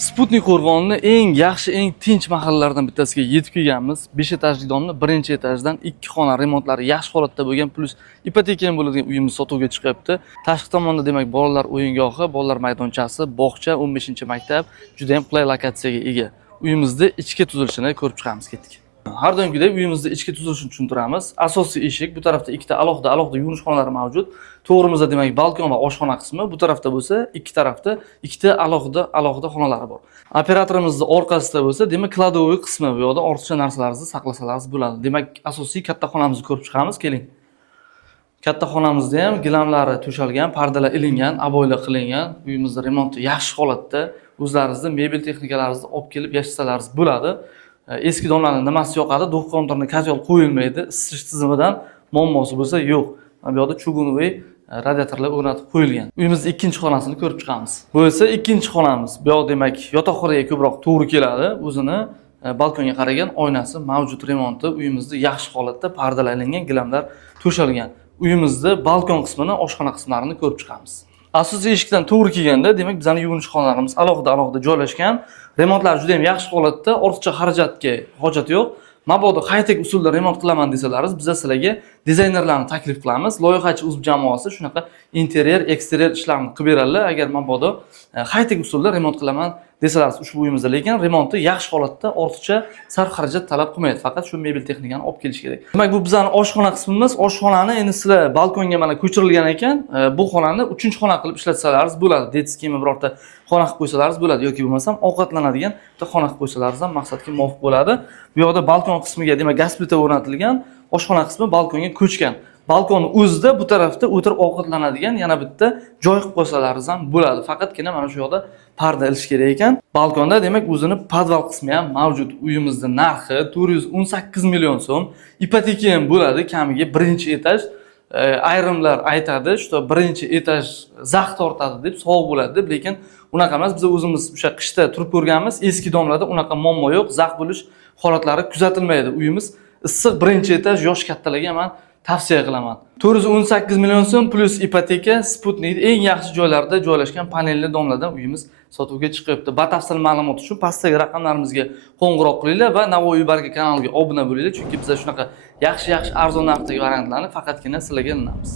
Sputnik Qo'rg'onni eng yaxshi, eng tinch mahallalardan bittasiga yetib kelganmiz. 5 etajli domni birinchi etajdan 2 xona remontlari yaxshi holatda bo'lgan, plus ipoteka ham bo'ladigan uyimiz sotuvga chiqyapti. Tashqi tomonda demak bolalar o'yingohi, bolalar maydonchasi, bog'cha, 15-maktab juda ham qulay lokatsiyaga ega. Uyimizda ichki tuzilishini ko'rib chiqamiz, ketdik. Har doimgidek uyimizda ichki tuzilishini tushuntiramiz. Asosiy eshik, bu tarafda ikkita alohida yuvinish xonalari mavjud. To'g'rimizda demak balkon va oshxona qismi, bu tarafda bo'lsa ikki tarafda ikkita alohida xonalari bor. Operatorimizni orqasida bo'lsa, demak kladovoy qismi, bu yoqda ortiqcha narsalaringizni saqlasalaringiz bo'ladi. Demak, asosiy katta xonamizni ko'rib chiqamiz, keling. Katta xonamizda ham gilamlari to'shalgan, pardalar ilingan, aboylar qilingan. Uyimizda remonti yaxshi holatda. O'zlaringizni mebel texnikalaringizni olib kelib yashasalaringiz bo'ladi. Eski domlarning nimasi yoqadi? Do'q konturni katyol qo'yilmaydi. Isitish tizimidan muammosi bo'lsa yo'q. Bu yoqda chugunoviy radiatorlar o'rnatib qo'yilgan. Uyimizning ikkinchi xonasini ko'rib chiqamiz. Bu esa ikkinchi xonamiz. Bu yoq demak yotoqxonaga ko'proq to'g'ri keladi. O'zini balkonga qaragan oynasi mavjud, remonti uyimizda yaxshi holatda, pardalangan, gilamlar to'shalgan. Uyimizda balkon qismini, oshxona qismlarini ko'rib chiqamiz. Asosiy eshikdan to'g'ri kelganda, demak bizning yuvinish xonalarimiz alohida joylashgan. Remontlar juda ham yaxshi holatda, ortiqcha xarajatga hojat yo'q. Mabodo high-tech usulda remont qilaman desalaringiz, biz sizlarga dizaynerlarni taklif qilamiz. Loyihachi uzib jamoasi shunaqa interyer, eksteryer ishlarni qilib beradilar. Agar mabodo high-tech usulda remont qilaman desalaringiz ushbu uyimizda, lekin remonti yaxshi holatda, ortiqcha sarf xarajat talab qilmaydi. Faqat shu mebel texnikani olib kelish kerak. Demak, bu bizning oshxona qismimiz. Oshxonani endi sizlar balkonga mana ko'chirilgan ekan, bu xonani 3-xona qilib ishlatsalarsiz bo'ladi. Detskiymi birorta xona qilib qo'ysalaringiz bo'ladi yoki bo'lmasam ovqatlanadigan bitta xona qilib qo'ysalaringiz ham maqsadga muvofiq bo'ladi. Bu yoqda balkon qismiga demak gaz plita o'rnatilgan, oshxona qismi balkonga ko'chgan. Balkonni o'zida bu tarafda o'tirib ovqatlanadigan yana bitta joy qilib qo'ysalaringiz ham bo'ladi. Faqatgina mana shu yoqda parda ilish kerak ekan. Balkonda demak o'zini podval qismi ham mavjud. Uyimizning narxi 418 million so'm. Ipoteka ham bo'ladi, kamiga birinchi etaj. Ayrimlar aytadi, shu birinchi etaj zax tortadi deb, sovuq bo'ladi deb, lekin unaqa emas. Biz o'zimiz o'sha qishda turib ko'rganmiz. Eski domlarda unaqa muammo yo'q, zax bo'lish holatlari kuzatilmaydi. Uyimiz issiq, birinchi etaj, yosh kattalarga men tavsiya qilaman. 418 million so'm plus ipoteka, Sputnik eng yaxshi joylarda joylashgan panelli domlardan uyimiz sotuvga chiqyapti. Batafsil ma'lumot uchun pastdagi raqamlarimizga qo'ng'iroq qilinglar va Navoiy Barga kanaliga obuna bo'linglar, chunki biz shunaqa yaxshi arzon narxdagi variantlarni faqatgina sizlarga ilamiz.